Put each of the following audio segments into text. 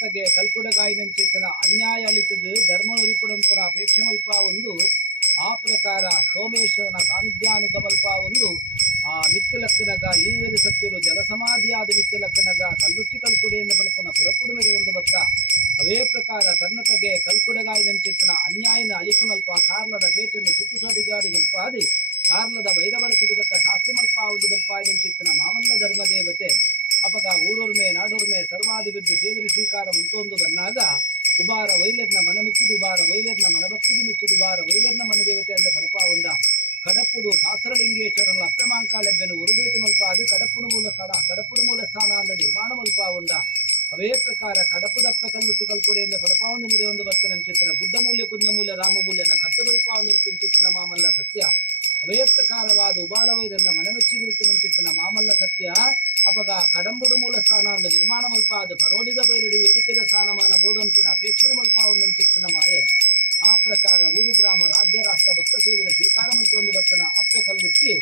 ತನ್ನತಗೆ ಕಲ್ಕುಡಗಾಯಿನಂಚಿತ್ತನ ಅನ್ಯಾಯ ಅಳಿತದು ಧರ್ಮನುರಿಪುಡನ್ ಪುನಃ ಅಪೇಕ್ಷಮಲ್ಪ ಒಂದು ಆ ಪ್ರಕಾರ ಸೋಮೇಶ್ವರನ ಸಾನ್ನಿಧ್ಯಾನುಗಮಲ್ಪ ಒಂದು ಆ ಮಿತ್ತಲಕ್ಕನಗ ಈರುವೆರಿ ಸತ್ಯರು ಜಲಸಮಾಧಿಯಾದ ಮಿತ್ತಲಕ್ಕನಗ ಕಲ್ಲುಚ್ಚಿ ಕಲ್ಕುಡೆಯನ್ನು ಪುನಃ ಪುರಪುಡು ಮೇರೆ ಒಂದು ಬತ್ತ ಅವೇ ಪ್ರಕಾರ ತನ್ನತಗೆ ಕಲ್ಕುಡಗಾಯಿನಂಚಿತ್ತನ ಅನ್ಯಾಯನ ಅಳಿಪುನಲ್ಪ ಕಾರ್ಲದ ಪೇಟನ್ನು ಸುತ್ತು ಸೊಡಿಗಾಡಿ ಮಲ್ಪಾದಿ ಕಾರ್ಲದ ಭೈರವರ ಸುಗುದಕ್ಕ ಶಾಸ್ತ್ರಿ ಮಲ್ಪ ಒಂದು ಮಲ್ಪಾಯಿನಂಚಿತ್ತನ ಮಾಮಲ್ಲ ಧರ್ಮ ದೇವತೆ ಅಪಗ ಊರೊರ್ಮೆ ನಾಡೋರ್ಮೆ ಸರ್ವಾದಿವಿದ್ದ ಸೇವಿನ ಸ್ವೀಕಾರ ಮುಂತೊಂದು ಬನ್ನಾಗ ಉಬಾರ ವೈಲರ್ನ ಮನ ಮೆಚ್ಚಿದು ಉಬಾರ ವೈಲರ್ನ ಮನಭಕ್ತಿಗೆ ಮೆಚ್ಚಿದು ಉಬಾರ ವೈಲರ್ನ ಮನದೇವತೆ ಅಂದ ಪಡಪ ಉಂಡ ಕಡಪುಡು ಶಾಸ್ತ್ರಲಿಂಗೇಶ್ವರನ ಅಪ್ರಮಾಂಕಾಳೆಬ್ಬೆನು ಉರುಬೇಟಿ ಮಲ್ಪ ಅದು ಕಡಪುಡು ಮೂಲ ಸ್ಥಾನ ಅಂದ ನಿರ್ಮಾಣ ಮಲ್ಪ ಉಂಡ ಅವೇ ಪ್ರಕಾರ ಕಡಪುದಪ್ಪ ಕಲ್ಲುಟ್ಟಿ ಕಲ್ಕೊಡೆಯಿಂದ ಪಡಪಾವನ್ನು ಮೆರೆ ಒಂದು ಭಕ್ತನಂಚಿತ್ತನ ಗುಡ್ಡ ಮೂಲ್ಯ ಕುಂಜಮೂಲ್ಯ ರಾಮಮೂಲ್ಯನ ಕಟ್ಟಬಲ್ಪಾವನ್ನು ಪಿಂಚಿತ್ತನ ಮಾಮಲ್ಲ ಸತ್ಯ ಅವೇ ಪ್ರಕಾರವಾದ ಉಬಾಲವೈರನ್ನ ಮನಮೆಚ್ಚಿಗಿರುತ್ತನಂಚಿತ್ತನ ಮಾಮಲ್ಲ ಸತ್ಯ ಅಪಗ ಕಡಂಬುಡು ಮೂಲ ಸ್ಥಾನ ಅಂದ ನಿರ್ಮಾಣ ಮಲ್ಪ ಅದು ಪರೋಡಿದ ಬೈಲುಡಿ ಎರಿಕೆದ ಸ್ಥಾನಮಾನ ಬೋಡಂಪಿನ ಅಪೇಕ್ಷಣೆ ಮಲ್ಪಾವನ್ನಂಚಿತ್ತನ ಮಾಯೆ ಆ ಪ್ರಕಾರ ಊರು ಗ್ರಾಮ ರಾಜ್ಯ ರಾಷ್ಟ್ರ ಭಕ್ತ ಸೇವಿನ ಶ್ರೀಕಾರ ಮಂತೊಂದು ಭಕ್ತನ ಅಪ್ಪೆ ಕಲ್ಲುಟ್ಟಿ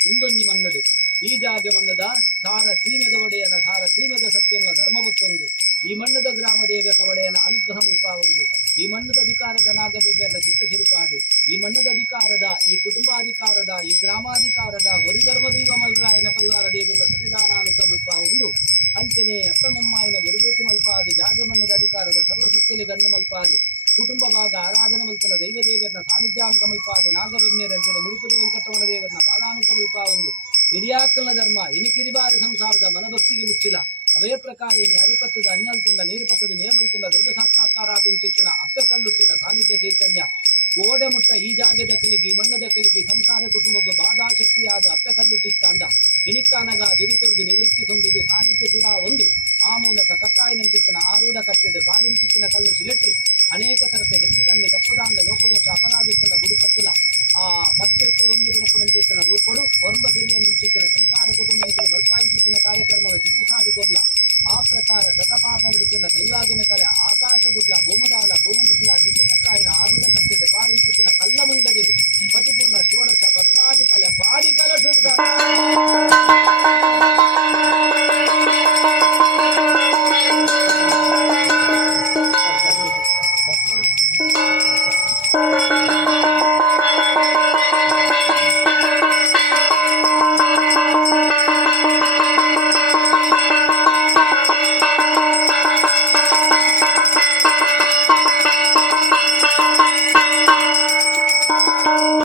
ಮುಂದೊಂದು ಮನ್ನಡು ಈ ಜಾಗೆ ಮಣ್ಣದ ಸಾರ ಸೀಮೆದ ಒಡೆಯನ ಸಾರ ಸೀಮೆದ ಸತ್ಯನ ಧರ್ಮ ಗೊತ್ತೊಂದು ಈ ಮಣ್ಣದ ಗ್ರಾಮ ದೇವತ ಒಡೆಯನ ಅನುಗ್ರಹ ಮುಲ್ಪ ಒಂದು ಈ ಮಣ್ಣದ ಅಧಿಕಾರದ ನಾಗಬೆಂಬೆರ ಚಿತ್ತಶಿಲ್ಪಾದಿ ಈ ಮಣ್ಣದ ಅಧಿಕಾರದ ಈ ಕುಟುಂಬಾಧಿಕಾರದ ಈ ಗ್ರಾಮಾಧಿಕಾರದ ಒರಿ ಧರ್ಮದೈವ ಮಲ್ರಾಯನ ಪರಿವಾರ ದೇವರ ಸನ್ನಿಧಾನ ಅನುಗ್ರಹ ಮುಲ್ಪ ಒಂದು ಅಂಚನೆ ಅಪ್ಪಮಮ್ಮಾಯಿನ ಗುರುಬೇಟಿ ಮಲ್ಪಾದಿ ಜಾಗ ಮಣ್ಣದ ಅಧಿಕಾರದ ಸರ್ವಸತ್ಯಲೆ ಗನ್ನು ಮಲ್ಪಾದಿ ಕುಟುಂಬ ಭಾಗ ಆರಾಧನೆ ಮಲ್ಪನ ದೈವ ದೇವರನ ಸಾನ್ನಿಧ್ಯಾನುಗ ಮಲ್ಪಾದಿ ನಾಗಬೆಮ್ಮೆರಂಚಿನ ಮುಡಿಪುದ ವೆಂಕಟರಮಣ ದೇವರನ ಪಾದಾನುಗ ಮಲ್ಪ ಒಂದು ಹಿರಿಯಾಕಲ್ನ ಧರ್ಮ ಇನಿಕಿರಿಬಾರಿ ಸಂಸಾರದ ಮನಭಕ್ತಿಗೆ ಮುಚ್ಚಿಲ್ಲ ಅವೇ ಪ್ರಕಾರ ಇನಿ ಹರಿಪತ್ತದ ಅನ್ಯಲ್ತುಂಡ ನೀರುಪತ್ತದ ನಿರ್ಮಲ್ತುಂಡ ದೈವ ಸಾಕ್ಷಾತ್ಕಾರ ಪಿಂಚಿತ್ತಿನ ಅಪ್ಪೆ ಕಲ್ಲುಟ್ಟಿನ ಸಾನ್ನಿಧ್ಯ ಚೈತನ್ಯ ಕೋಡೆ ಮುಟ್ಟ ಈ ಜಾಗದ ಕಲಿಗಿ ಮಣ್ಣದ ಕಲಿಗಿ ಸಂಸಾರ ಕುಟುಂಬಕ್ಕೆ ಬಾಧಾಶಕ್ತಿಯಾದ ಅಪ್ಪೆ ಕಲ್ಲುಟ್ಟಿಸ್ತಾಂಡ ಇನಿಕ್ಕಾನಗ ದುರಿತದ್ದು ನಿವೃತ್ತಿ ಹೊಂದುವುದು ಸಾನ್ನಿಧ್ಯ ಸಿರಾ ಒಂದು ಆ ಮೂಲಕ ಕಟ್ಟಾಯಿನಂಚಿತ್ತನ ಆರೂಢ ಕಟ್ಟಿಡು ಪಾಡಿಂಚಿತ್ತಿನ ಕಲ್ಲು ಸಿಲಟಿ ಅನೇಕ ತರತೆ ಹೆಚ್ಚು ಕಮ್ಮಿ ತಪ್ಪುದಾಂಗ ಲೋಪದೋಷ ಅಪರಾಧಿಸ್ತನ ಬುಡುಪತ್ತಲ ಆ ಪತ್ತೆಟ್ಟು ಒಂಗಿ ಬುಡಪುರಂಚಿತ್ತನ ರೂಪಡು ಒಂಬ ಸಿರಿಯಂಚಿತ್ತಿನ ಸಂಸಾರ ಕುಟುಂಬ ಮಲ್ಪಾಯಿಂಚಿತ್ತಿನ ಕಾರ್ಯಕ್ರಮವನ್ನು ಸಿದ್ಧಿಸಾದು ಕೊರ್ಲ ಆ ಪ್ರಕಾರ ಶತಪಾತ ನಡಿಚಿನ ದೈವಾಗಿನ ಕಲೆ ಆಕಾಶ ಬುಡ್ಲ ಭೂಮದಾಲ ಭೂಮುಡ್ಲ ನಿಕ್ಕಟ್ಟಾಯಿನ ಆರೂಢ ಕಟ್ಟಿಡು ಪಾಡಿಂಚಿತ್ತಿನ ಕಲ್ಲ ಮುಂಡದಿದೆ ಪತಿಪೂರ್ಣ ಷೋಡಶ ಪದ್ನಾದಿ ಕಲೆ ಪಾಡಿ ಕಲ